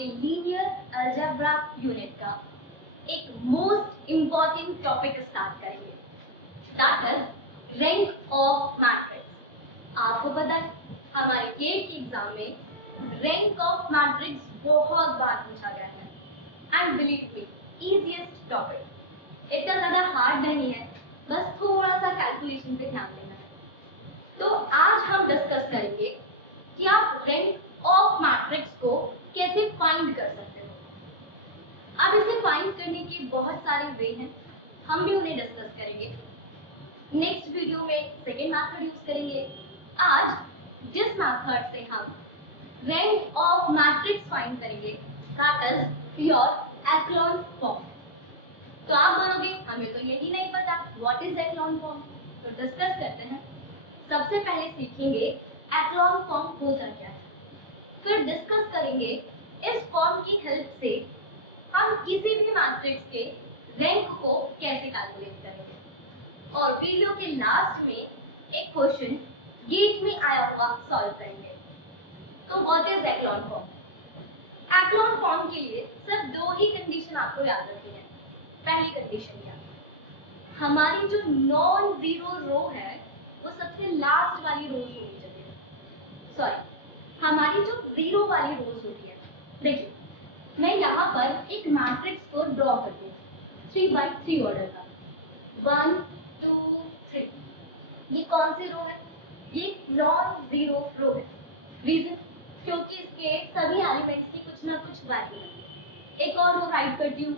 आपके linear algebra unit का एक मोस्ट इम्पॉर्टेंट टॉपिक स्टार्ट करेंगे, that is rank of matrix. आपको पता है हमारे गेट के एग्जाम में रैंक ऑफ मैट्रिक्स बहुत बार पूछा गया है and believe me easiest topic, इतना ज़्यादा हार्ड नहीं है, बस थोड़ा सा कैलकुलेशन पे ध्यान देना है। तो आज हम डिस्कस करेंगे कि आप रैंक ऑफ मैट्रिक्स को कैसे फाइंड कर सकते हो। अब इसे फाइंड करने के बहुत सारे वे हैं, हम भी उन्हें डिस्कस करेंगे। नेक्स्ट वीडियो में सेकेंड मेथड यूज करेंगे। आज जिस मेथड से हम रैंक ऑफ मैट्रिक्स फाइंड करेंगे that is your echelon form. तो आप बोलोगे हमें तो यही नहीं पता व्हाट इज एक्लॉन फॉर्म, तो डिस्कस करते हैं। सबसे पहले सीखेंगे एक्लॉन फॉर्म होता क्या है, फिर डिस्कस करेंगे इस फॉर्म की हेल्प से हम किसी भी मैट्रिक्स के रैंक को कैसे कैलकुलेट करेंगे, और वीडियो के लास्ट में एक क्वेश्चन गेट में आया हुआ सॉल्व करेंगे। तो व्हाट इज एक्लॉन फॉर्म? एक्लॉन फॉर्म के लिए सिर्फ दो ही कंडीशन आपको याद रखनी है। पहली कंडीशन क्या है, हमारी जो नॉन जीरो रो है वो सबसे लास्ट वाली रोज होनी चाहिए, सॉरी हमारी जो जीरो वाली रोज होती है। देखिए मैं यहाँ पर एक मैट्रिक्स को ड्रॉ करती हूँ 3x3 ऑर्डर का, 1 2 3। ये कौन सी रो है? ये नॉन जीरो रो है। रीजन क्योंकि इसके सभी एलिमेंट्स की कुछ ना कुछ वैल्यू है। एक और रो राइट करती हूँ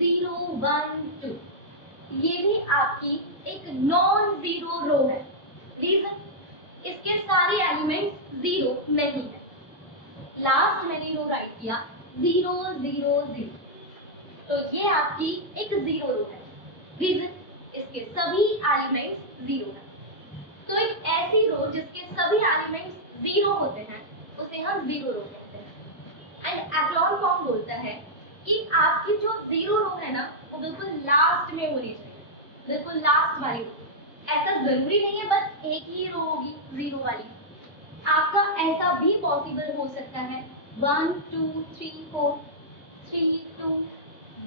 0 1 2, ये भी आपकी एक नॉन जीरो रो है। रीजन इसके सारे एलिमेंट्स जीरो नहीं है। लास्ट मैंने रो राइट किया 0 0 0, तो ये आपकी एक जीरो रो है। रीजन इसके सभी एलिमेंट्स जीरो है। तो एक ऐसी रो जिसके सभी एलिमेंट्स जीरो होते हैं उसे हम जीरो रो कहते हैं। एंड एक्लॉन फॉर्म बोलता है कि आपकी जो जीरो रो है ना वो बिल्कुल लास्ट में होनी चाहिए, बिल्कुल लास्ट वाली रो। ऐसा जरूरी नहीं है बस एक ही रो होगी जीरो वाली, आपका ऐसा भी पॉसिबल हो सकता है 1 2 3 4 3 2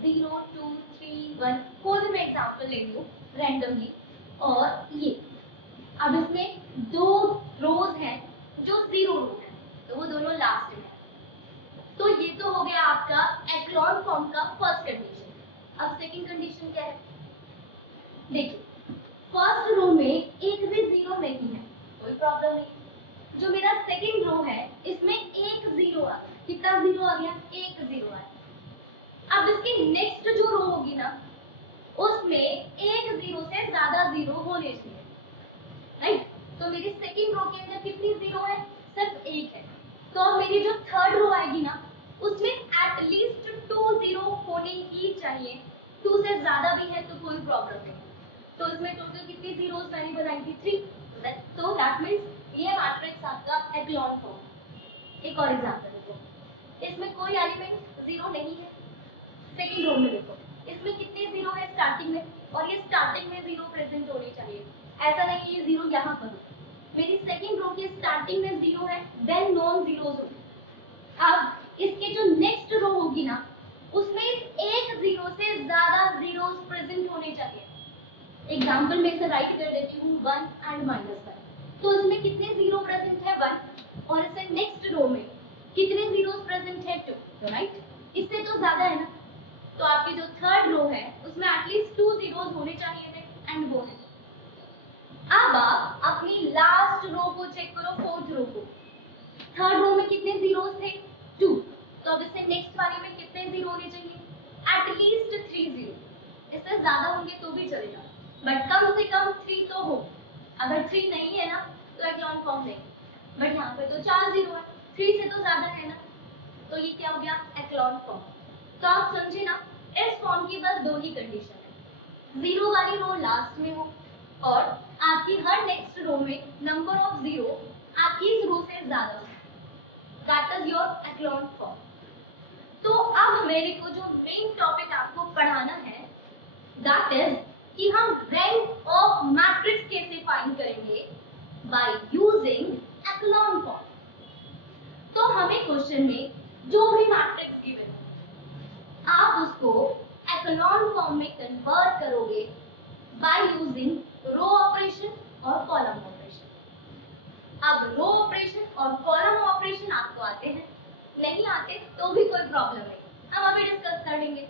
0 2 3 1। कोई भी मैं एग्जाम्पल ले लूँ रैंडमली, और ये अब इसमें दो रोज हैं जो जीरो रो है, तो वो दोनों लास्ट में है। तो ये तो हो गया आपका एक्लॉन फॉर्म का फर्स्ट कंडीशन। अब सेकंड कंडीशन क्या है? देखिए फर्स्ट रो में एक भी जीरो नहीं है, कोई प्रॉब्लम नहीं। जो मेरा सेकंड रो है इसमें एक जीरो आ गया। कितना जीरो आ गया? एक जीरो आ गया। अब इसकी नेक्स्ट जो रो होगी ना उसमें एक जीरो से ज्यादा जीरो होने चाहिए, राइट? तो मेरी सेकंड रो के अंदर कितनी जीरो है? सिर्फ एक है। तो अब मेरी जो थर्ड रो आएगी ना उसमें एटलीस्ट 2 जीरो होने ही चाहिए। 2 से ज्यादा भी है तो कोई प्रॉब्लम नहीं। तो इसमें टोटल कितनी जीरोस मैंने बनाई थी? 3। तो दैट मींस ये मैट्रिक्स आपका एक्लॉन फॉर्म। एक और एग्जांपल देखो, इसमें कोई एलिमेंट जीरो नहीं है। सेकंड रो में देखो इसमें कितने जीरो है स्टार्टिंग में, और ये स्टार्टिंग में जीरो प्रेजेंट होनी चाहिए। ऐसा नहीं ये जीरो यहाँ पर हो। मेरी सेकंड रो की स्टार्टिंग में जीरो है, देन नॉन जीरोस होगी। अब इसके जो नेक्स्ट रो होगी ना उसमें एक जीरो से ज्यादा जीरोस प्रेजेंट होने चाहिए। एग्जाम्पल में से राइट कर देती हूँ 1 एंड -1। तो इसमें कितने जीरो प्रेजेंट है? 1। और इससे नेक्स्ट रो में कितने जीरोस प्रेजेंट है? 2। तो राइट इससे तो ज्यादा है ना, तो आपकी जो थर्ड रो है उसमें एटलीस्ट 2 जीरोस होने चाहिए थे, एंड वो है। अब आप अपनी लास्ट रो को चेक करो, फोर्थ रो को। थर्ड रो में कितने जीरोस थे? 2। तो अब इससे नेक्स्ट वाले में कितने जीरो होने चाहिए? At least 3 zero. इससे ज्यादा होंगे तो भी चलेगा, बट कम से कम 3 तो हो। अगर 3 नहीं है ना तो एक्लॉन फॉर्म नहीं, बट यहाँ पे तो 4 जीरो है, 3 से तो ज्यादा है ना, तो ये क्या हो गया? एक्लॉन फॉर्म। तो आप समझे ना, इस फॉर्म की बस दो ही कंडीशन है, जीरो वाली रो लास्ट में हो और आपकी हर नेक्स्ट रो में नंबर ऑफ जीरो आपकी इस रो से ज्यादा हो। That is your echelon form. तो अब मेरे को जो मेन टॉपिक आपको पढ़ाना है दैट इज कि हम रैंक ऑफ मैट्रिक्स कैसे फाइंड करेंगे बाय यूजिंग एक्लॉन फॉर्म। तो हमें क्वेश्चन में जो भी मैट्रिक्स इन रो ऑपरेशन और कॉलम ऑपरेशन। अब रो ऑपरेशन और कॉलम ऑपरेशन आपको आते हैं, नहीं आते तो भी कोई प्रॉब्लम नहीं, हम अभी डिस्कस कर लेंगे।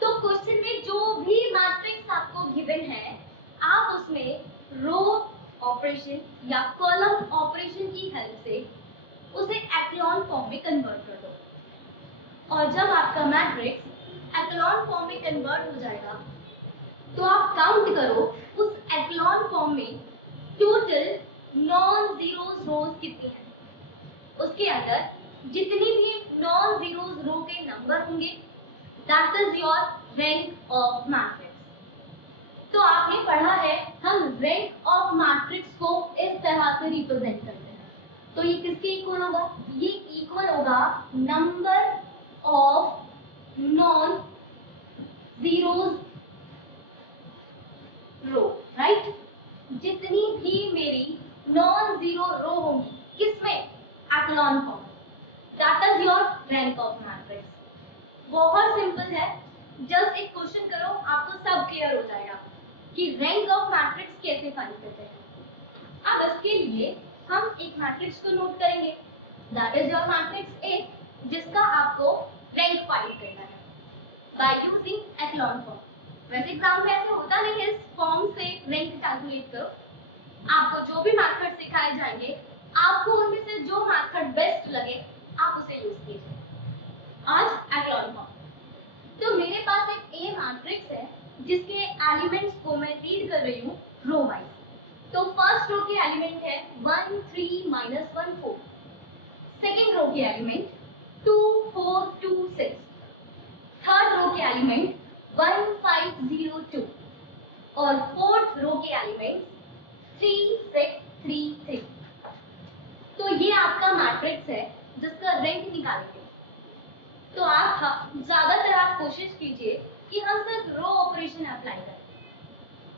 तो क्वेश्चन में जो भी मैट्रिक्स आपको गिवन है, आप उसमें रो ऑपरेशन या कॉलम ऑपरेशन की हेल्प से उसे एक्लॉन फॉर्म में कन्वर्ट कर दो। और जब आपका मैट्रिक्स एक्लॉन फॉर्म में कन्वर्ट हो जाएगा तो आप काउंट करो उस एक्लॉन फॉर्म में टोटल नॉन जीरोस रोज कितनी है। उसके अंदर जितनी भी नॉन जीरोस रो के नंबर होंगे, that is your rank of matrix. तो आपने पढ़ा है हम रैंक ऑफ मैट्रिक्स को इस तरह से रिप्रेजेंट करते हैं। तो ये किसके इक्वल होगा? ये इक्वल होगा number of non zeros row, right? जितनी भी मेरी नॉन जीरो रो होंगी, किसमें? Echelon form, that is your rank of matrix. बहुत सिंपल है, जस्ट एक क्वेश्चन करो, आपको सब क्लियर हो जाएगा कि रैंक ऑफ मैट्रिक्स कैसे फाइंड करते हैं। अब इसके लिए हम एक मैट्रिक्स को नोट करेंगे, that is your matrix A, जिसका आपको रैंक फाइंड करना है बाय यूजिंग एक्लॉन फॉर्म। वैसे एग्जाम में ऐसे होता नहीं है इस फॉर्म से रैंक कैलकुलेट करो, आपको जो भी मेथड सिखाए जाएंगे, आपको उनमें से जो मेथड बेस्ट लगे आप उसे यूज कीजिए। आज एक्लॉन फॉर्म। तो मेरे पास एक ए मैट्रिक्स है जिसके एलिमेंट्स को मैं रीड कर रही हूँ रो वाइज। तो फर्स्ट रो के एलिमेंट है 1 3 -1 4, सेकेंड रो के एलिमेंट 2 4 2 6, थर्ड रो के एलिमेंट 1 5 0 2 और फोर्थ रो के एलिमेंट 3 6 3 3। तो ये आपका मैट्रिक्स है जिसका रैंक निकालेंगे। तो आप ज्यादातर आप कोशिश कीजिए कि हम सिर्फ रो ऑपरेशन अप्लाई करें।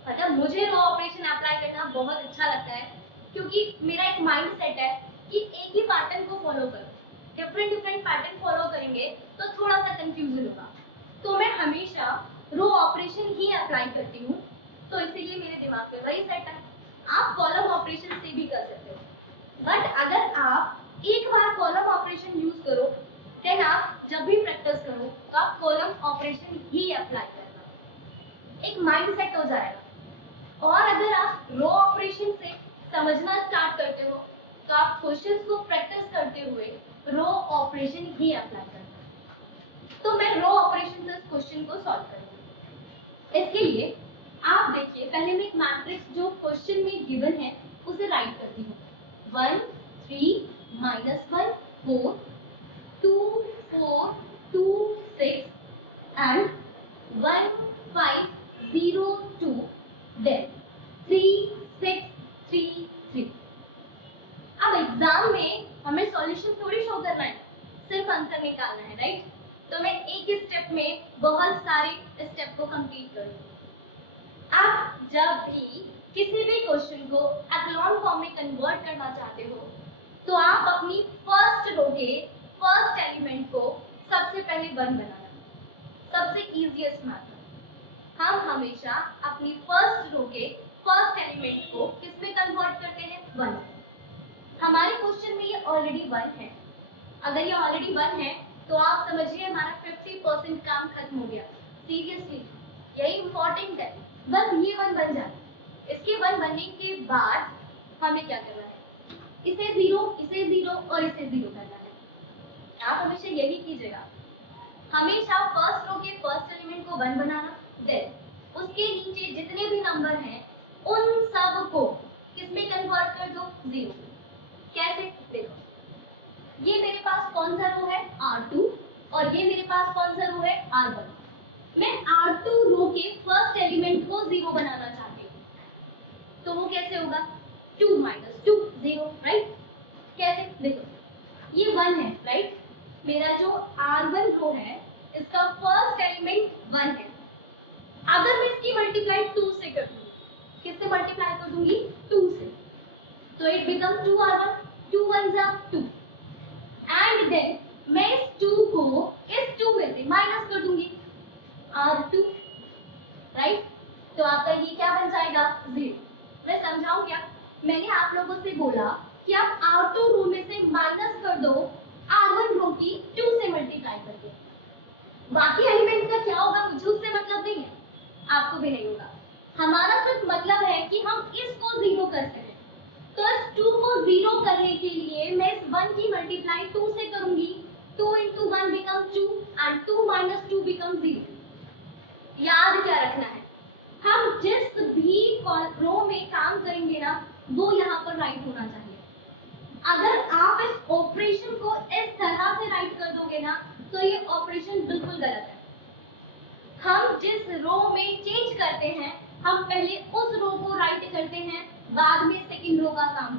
मतलब मुझे रो ऑपरेशन अप्लाई करना बहुत अच्छा लगता है, क्योंकि मेरा एक माइंड सेट है कि एक ही पैटर्न को फॉलो करो, डिफरेंट पैटर्न फॉलो करेंगे तो थोड़ा सा कंफ्यूजन होगा। तो मैं हमेशा रो ऑपरेशन ही अप्लाई करती हूँ, तो इसीलिए मेरे दिमाग में वही सेट है। आप कॉलम ऑपरेशन से भी कर सकते हो, बट अगर आप एक बार कॉलम ऑपरेशन यूज करो, देन आप जब भी प्रैक्टिस करो तो आप कॉलम ऑपरेशन ही अप्लाई करना, एक माइंड सेट हो जाएगा। और अगर आप रो ऑपरेशन से समझना स्टार्ट करते हो तो आप क्वेश्चंस को प्रैक्टिस करते हुए रो ऑपरेशन ही अप्लाई करना। तो मैं रो ऑपरेशन से इस क्वेश्चन को सॉल्व करूंगी। इसके लिए आप देखिए, पहले मैं एक मैट्रिक्स जो क्वेश्चन में गिवन है उसे राइट करती हूँ। 1 3 -1 4 2 4 2 6 and 1 5 0 2 then 3 6 3 3। अब एग्जाम में हमें सॉल्यूशन थोड़ी शो करना है, सिर्फ आंसर निकालना है, राइट? तो मैं एक ही स्टेप में बहुत सारे स्टेप को कंप्लीट करूंगी। आप जब भी किसी भी क्वेश्चन को एक्लॉन फॉर्म में कन्वर्ट करना चाहते हो, तो आप अपनी फर्स्ट रो के फर्स्ट एलिमेंट को सबसे पहले 1 बनाना, सबसे इजीएस्ट मेथड। हम हमेशा अपनी फर्स्ट रो के फर्स्ट एलिमेंट को किसमें कन्वर्ट करते हैं? 1। हमारे क्वेश्चन में ये ऑलरेडी 1 है। अगर ये ऑलरेडी 1 है तो आप समझिए हमारा 50% काम खत्म हो गया। सीरियसली यही इंपॉर्टेंट है, बस ये 1 बन जाए। इसके 1 बनने के बाद हमें क्या करना है? इसे 0 और इसे 0 करना है। आप हमेशा यही कीजिएगा, हमेशा फर्स्ट रो के फर्स्ट एलिमेंट को 1 बनाना, देन उसके नीचे जितने भी नंबर हैं उन सब को किसमें कन्वर्ट कर दो? 0। कैसे? देखो, ये मेरे पास कौन सा रो है? R2, और ये मेरे पास कौन सा रो है? R1। मैं R2 रो के फर्स्ट एलिमेंट को 0 बनाना चाहती हूँ, तो वो कैसे होगा? 2 - 2 0, राइट? कैसे? देखो, ये 1 है, राइट? मेरा जो R1 रो है इसका फर्स्ट एलिमेंट 1 है। अगर मैं इसकी मल्टीप्लाई 2 से कर दूंगी, किससे मल्टीप्लाई कर दूंगी? 2 से, तो it become 2R1, 2 1 2, and then मैं इस 2 को इस 2 में से माइनस कर दूंगी, R2, राइट? तो आपका ये क्या बन जाएगा 0। मैं समझाऊं क्या? मैंने आप लोगों से बोला कि आप R2 रो में से माइनस कर दो R1 रो की 2 से मल्टीप्लाई करके। बाकी एलिमेंट्स का क्या होगा मुझे उससे मतलब नहीं है, आपको भी नहीं होगा। हमारा सिर्फ मतलब है कि हम इसको 0 कर सकें। तो इस 2 को 0 करने के लिए मैं इस 1 की मल्टीप्लाई 2 से करूंगी। 2 into 1 become 2 and 2 minus 2 become 0। याद क्या रखना है, हम जिस भी रो में काम करेंगे ना वो यहाँ पर राइट होना चाहिए। अगर आप इस ऑपरेशन को इस तरह से राइट कर दोगे ना तो ये ऑपरेशन बिल्कुल गलत है। हम जिस रो में चेंज करते हैं हम पहले उस रो को राइट करते हैं, बाद में सेकंड रो का काम।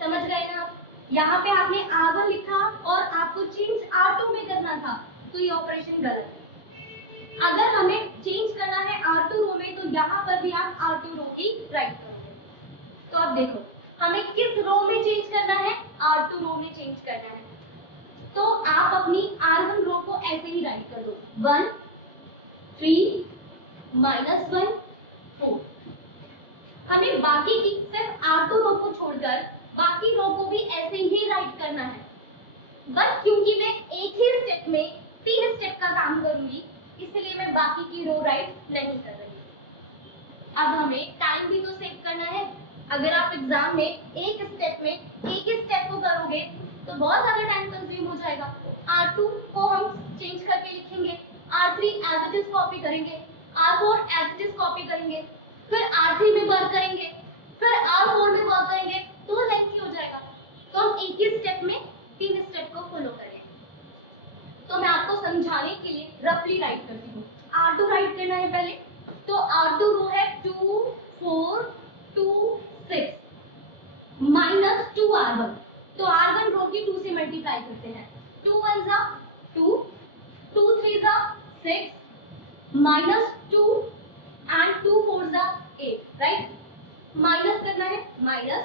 समझ गए ना आप? यहाँ पे आपने R1 लिखा और आपको चेंज R2 में करना था, तो ये ऑपरेशन गलत है। अगर हमें चेंज करना है R2 रो में तो यहाँ पर भी आप R2 रो ही राइट करोगे। तो अब देखो हमें किस रो में चेंज करना है, R2 रो में चेंज करना है। तो आप अपनी R1 रो को ऐसे ही राइट कर दो, 1 3 -1 4। हमें बाकी की सिर्फ R2 रो को छोड़कर बाकी रो को भी ऐसे ही राइट करना है, बट क्योंकि मैं एक ही स्टेप में 3 स्टेप का काम करूंगी इसलिए मैं बाकी की रो राइट नहीं कर रही। अब हमें टाइम भी तो सेव करना है। अगर आप एग्जाम में एक स्टेप में एक ही स्टेप को करोगे तो बहुत ज्यादा टाइम कंज्यूम हो जाएगा। R2 को हम चेंज करके लिखेंगे, R3 as it is copy करेंगे, R4 as it is copy करेंगे, फिर R3 में वर्क करेंगे, फिर R4 में वर्क करेंगे, तो लेंथी हो जाएगा। तो हम एक ही स्टेप में 3 स्टेप को फॉलो करें। तो मैं आपको समझाने के लिए रफली राइट करती हूँ। R2 राइट करना है पहले, तो R2 रो है 2 4 2 6 -2 R1। तो R1 रो की 2 से मल्टीप्लाई करते हैं, 2 1 जा 2 2 3 जा 6 -2 and 2 4 जा 8, राइट? माइनस करना है, माइनस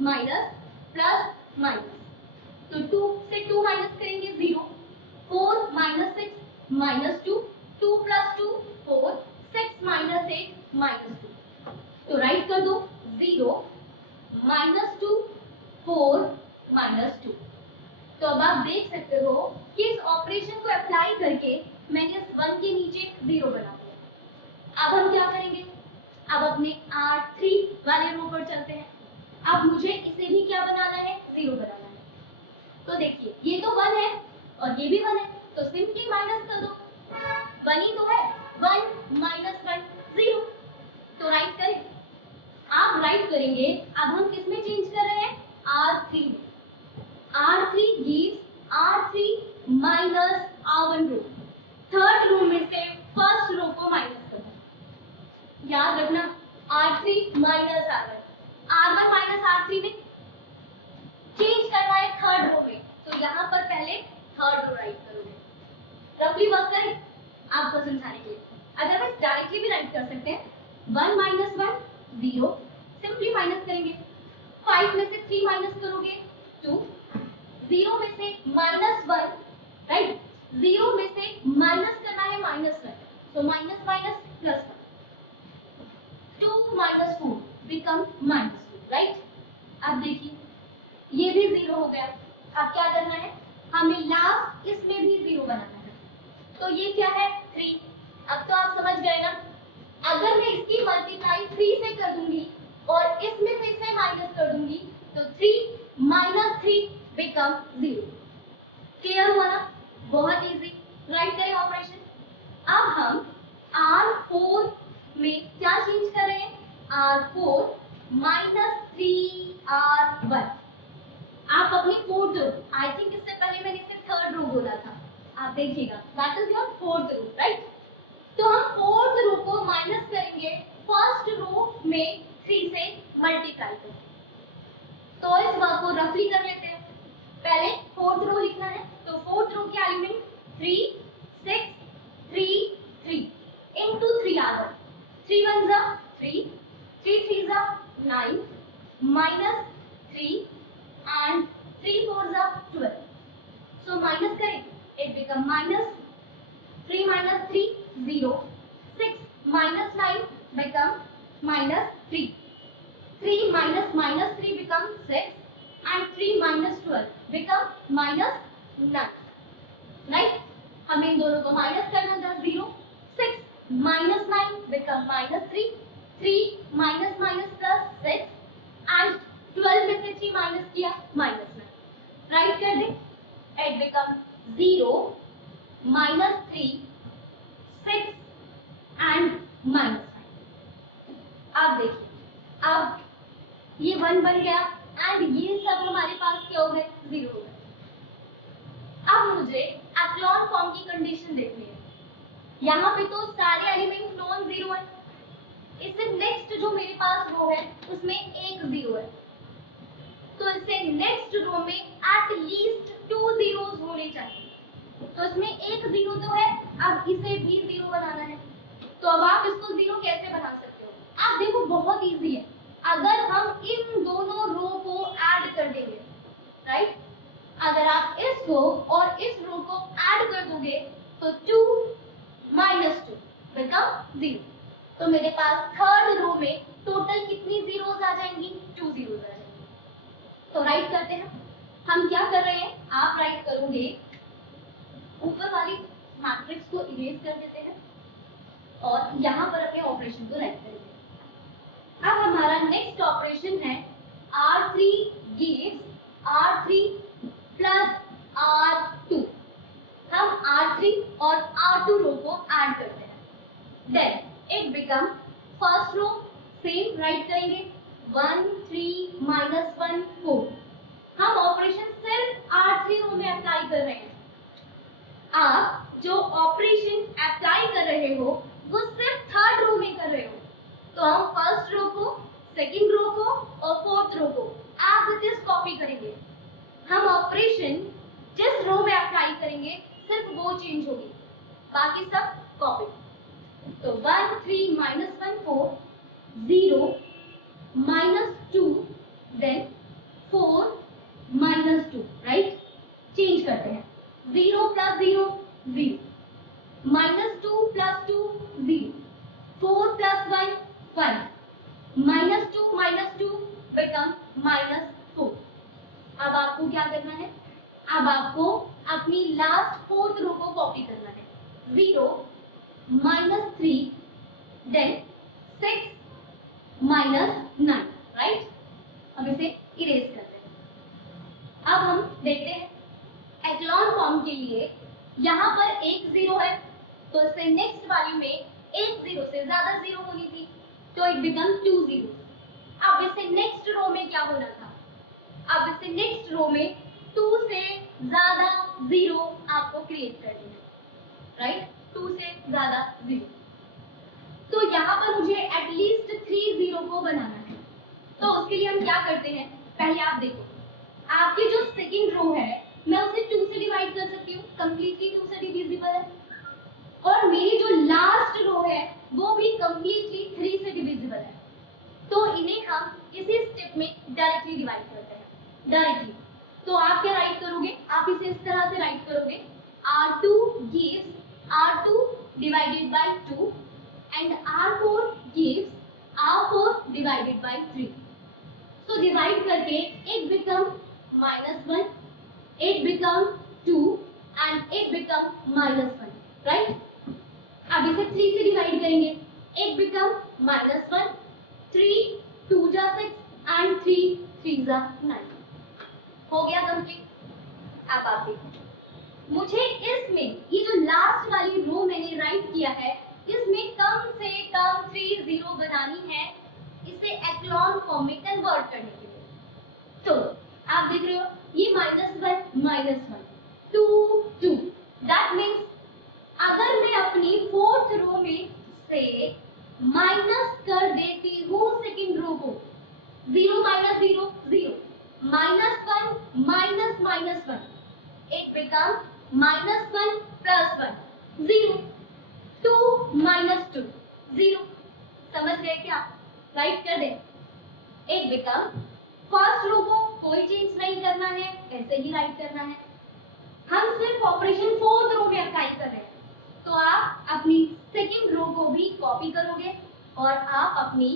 माइनस प्लस माइनस, तो 2 से 2 माइनस करेंगे 0, 4 -6 -2, 2 + 2 4, 6 -8 -2। तो राइट कर दो 0 -2 4 -2। तो अब आप देख सकते हो कि इस ऑपरेशन को अप्लाई करके मैंने इस 1 के नीचे 0 बना दिया। अब हम क्या करेंगे, अब अपने R3 वाले रो पर चलते हैं। अब मुझे इसे भी क्या बनाना है, 0 बनाना है। तो देखिए ये तो 1 है और ये भी 1 है, तो सिंपली माइनस कर दो, 1 ही तो है, 1 -1 0। तो राइट करें, आप राइट करेंगे। अब हम किस में चेंज कर रहे हैं, R3 में। R3 gives R3 minus R1 रो। थर्ड रो में से फर्स्ट रो को माइनस करना। याद रखना R3 minus R1, R1 minus R3 में चेंज करना है थर्ड रो में, तो यहाँ पर पहले थर्ड रो राइट करोगे। रफली वर्क करें आपको समझाने के लिए, अदरवाइज डायरेक्टली भी राइट कर सकते हैं। 1 -1 0, सिंपली माइनस करेंगे। 5 में से 3 माइनस करोगे 2, 0 में से -1, राइट? 0 में से माइनस करना है -1, तो minus minus plus 2 - 4 become -2, right? अब देखिए ये भी 0 हो गया। अब क्या करना है, हमें लास्ट इसमें भी 0 बनाना है। तो ये क्या है, 3। अब तो आप समझ गए ना, अगर मैं इसकी मल्टीप्लाई 3 से कर दूंगी और इसमें से इसे माइनस कर दूंगी तो 3 - 3 बिकम 0। क्लियर हुआ ना? बहुत इजी। राइट करें ऑपरेशन। अब हम R4 में क्या चेंज कर रहे हैं, R4 -3 R1। आप अपनी फोर्थ रो, आई थिंक इससे पहले मैंने इसे थर्ड रो बोला था, आप देखिएगा, that is your fourth row, right? तो हम फोर्थ रो को माइनस करेंगे फर्स्ट रो में 3 से मल्टीप्लाई करके। तो इस वर्क को रफली कर लेते हैं। पहले फोर्थ रो लिखना है, तो फोर्थ रो के एलिमेंट 3 6 3 3 into 3 R1, 3 1 जा 3 3 3 जा 9 -3 and 3 4 जा 12। so माइनस करें, it become -3 - 3 0, 6 - 9 become minus 3. 3 minus minus 3 becomes 6 and 3 minus 12 become minus 9. Right? हमें इन दोनों को माइनस करना था 0. 6 minus 9 become minus 3. 3 minus minus plus 6 and 12 में से 3 माइनस किया minus 9. राइट कर दे. It become 0 minus 3 6 and minus 9. अब देखिए, अब ये 1 बन गया एंड ये सब हमारे पास क्या हो गए, 0 हो गए. अब मुझे एक्लॉन फॉर्म की कंडीशन देखनी है. यहाँ पे तो सारे एलिमेंट नॉन जीरो है. इससे नेक्स्ट जो मेरे पास रो है उसमें एक 0 है. तो इससे नेक्स्ट रो में एट लीस्ट 2 जीरोस होने चाहिए. तो इसमें एक 0 तो है, अब इसे भी 0 बनाना है. तो अब आप इसको 0 कैसे बना सकते हो? आप देखो, बहुत इजी है. अगर हम इन दोनों रो को ऐड कर देंगे, राइट, अगर आप इसको और इस रो को ऐड कर दोगे तो 2 minus 2 become 0. तो मेरे पास थर्ड रो में टोटल कितनी जीरोस आ जाएंगी, 2 जीरोस आ जाएंगी. तो राइट करते हैं. हम क्या कर रहे हैं, आप राइट करोगे, ऊपर वाली मैट्रिक्स को इरेज कर देते हैं और यहाँ पर अपने ऑपरेशन को राइट करेंगे. अब हमारा नेक्स्ट ऑपरेशन है R3 gives R3 plus R2. हम R3 और R2 रो को ऐड करते हैं. Then it become first row, same write करेंगे, 1 3 minus 1 4. हम ऑपरेशन सिर्फ R3 रो में अप्लाई कर रहे हैं. आप जो ऑपरेशन अप्लाई कर रहे हो वो सिर्फ थर्ड रो में कर रहे हो. तो हम फर्स्ट रो को, सेकंड रो को और फोर्थ रो को एज इट इज कॉपी करेंगे. हम ऑपरेशन जिस रो में अप्लाई करेंगे सिर्फ वो चेंज होगी, बाकी सब कॉपी. तो 1 3 minus 1 4, 0 minus 2, then 4 minus 2, right. Change करते हैं. 0 plus 0 0, minus 2 plus 2 0, 4 plus 1 1, minus 2 become minus 4. अब आपको क्या करना है, अब आपको अपनी लास्ट फोर्थ रो को कॉपी करना है. 0 minus 3, then 6 minus 9, राइट. अब इसे इरेज करते हैं. अब हम देखते हैं एक्लॉन फॉर्म के लिए यहाँ पर एक 0 है, तो इससे नेक्स्ट वाली में एक 0 से ज्यादा 0 होनी थी, तो इट बिकम 2 0. अब इससे नेक्स्ट रो में क्या होना था, अब इससे नेक्स्ट रो में 2 से ज्यादा 0 आपको क्रिएट करनी है, राइट. 2 से ज्यादा 0. तो यहाँ पर मुझे एटलीस्ट 3 0 को बनाना है. तो उसके लिए हम क्या करते हैं, पहले आप देखो, आपकी जो सेकंड रो है मैं उसे 2 से डिवाइड कर सकती हूँ, कंप्लीटली 2 से डिविजिबल है. और मेरी जो लास्ट रो है वो भी कंप्लीटली 3 से डिविजिबल है. तो इन्हें हम इसी स्टेप में डायरेक्टली डिवाइड करते हैं, डायरेक्टली. तो आप क्या राइट करोगे, आप इसे इस तरह से राइट करोगे, R2 gives R2 divided by 2 and R4 gives R4 divided by 3. So divide करके it become -1, it become 2 and it become -1, right. अब इसे 3 से डिवाइड करेंगे, it become -1, 3 2 जा 6 and 3 3 जा 9. हो गया कंप्लीट. अब आप देखो, मुझे इसमें ये जो लास्ट वाली रो मैंने राइट किया है इसमें कम से कम 3 0 बनानी है, इसे एक्लॉन फॉर्म में कन्वर्ट करने के लिए. तो आप देख रहे हो ये -1 2 2, दैट मीन्स अगर मैं अपनी फोर्थ रो में से माइनस कर देती हूँ सेकंड रो को, 0 minus 0 0, -1 -1, it become -1 plus 1 0, 2 minus 2 0. समझ गए क्या, राइट कर दे. it become, फर्स्ट रो को कोई चेंज नहीं करना है, ऐसे ही राइट करना है. हम सिर्फ ऑपरेशन फोर्थ रो में अप्लाई कर रहे हैं. तो आप अपनी सेकंड रो को भी कॉपी करोगे और आप अपनी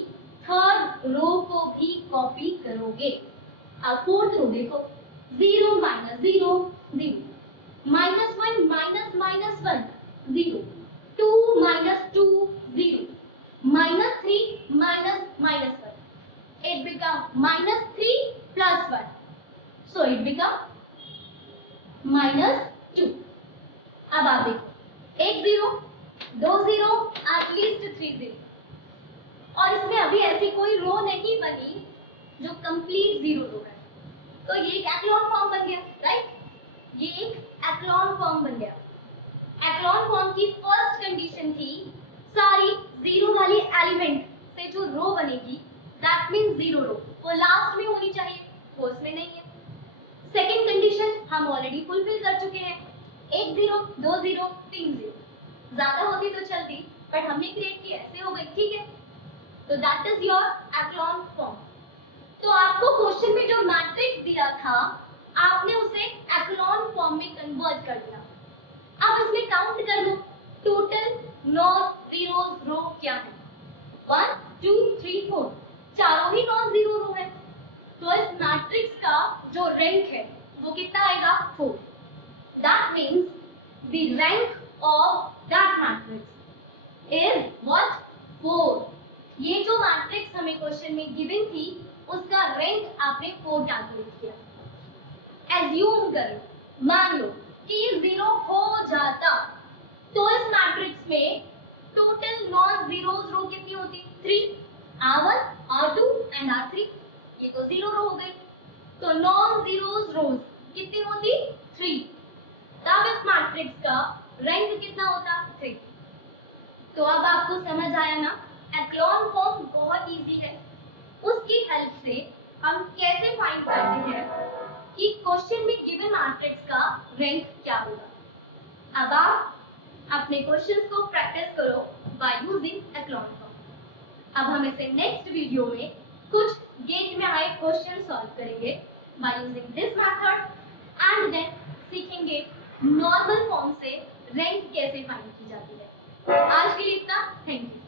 थर्ड रो को भी कॉपी करोगे। अब फोर्थ रो देखो, 0 minus 0 0, -1 minus minus 1 0, 2 minus 2 0, -3 minus minus 1, it become -3 plus 1, so it become -2। अब आप देखो, एक 0, दो 0, एटलीस्ट 3 0, और इसमें अभी ऐसी कोई रो नहीं बनी जो कंप्लीट 0 रो है, तो ये एक एक्लॉन फॉर्म बन गया, राइट? ये एक एक्लॉन फॉर्म बन गया। एक्लॉन फॉर्म की फर्स्ट कंडीशन थी सारी 0 वाली एलिमेंट से जो रो बनेगी दैट मींस 0 रो, वो लास्ट में होनी चाहिए, वो उसमें नहीं है। सेकंड कंडीशन हम ऑलरेडी फुलफिल कर चुके हैं, एक 0, दो 0, तीन 0, ज्यादा होती तो चलती, बट हमने क्रिएट की ऐसे हो गई, ठीक है? तो that is your echelon form. तो आपको क्वेश्चन में जो मैट्रिक्स दिया था आपने उसे एक्लॉन फॉर्म में कन्वर्ट कर दिया। अब इसमें काउंट कर लो, टोटल नॉन जीरोस रो क्या है? 1 2 3 4, चारों ही नॉन जीरो रो है, तो इस मैट्रिक्स का जो रैंक है वो कितना आएगा? 4। That means the rank of that matrix is what? 4। ये जो मैट्रिक्स हमें क्वेश्चन में गिवन थी उसका रैंक आपने 4 कैलकुलेट किया। एज्यूम करो, मान लो कि ये 0 हो जाता, तो इस मैट्रिक्स में टोटल नॉन जीरोस रो कितनी होती? 3, R1, R2 एंड R3। ये तो 0 रो हो गई, तो नॉन जीरोस रोज कितनी होती? 3। तब इस मैट्रिक्स का रैंक कितना होता? 3। तो अब आपको समझ आया ना, एक्लॉन फॉर्म बहुत इजी है, उसकी हेल्प से हम कैसे फाइंड करते हैं कि क्वेश्चन में गिवन मैट्रिक्स का रैंक क्या होगा। अब आप अपने क्वेश्चंस को प्रैक्टिस करो बाय यूजिंग एक्लॉन फॉर्म। अब हम इसे नेक्स्ट वीडियो में कुछ गेट में आए क्वेश्चन सॉल्व करेंगे by using this method, and then सीखेंगे नॉर्मल फॉर्म से रैंक कैसे फाइंड की जाती है। आज के लिए इतना, थैंक यू।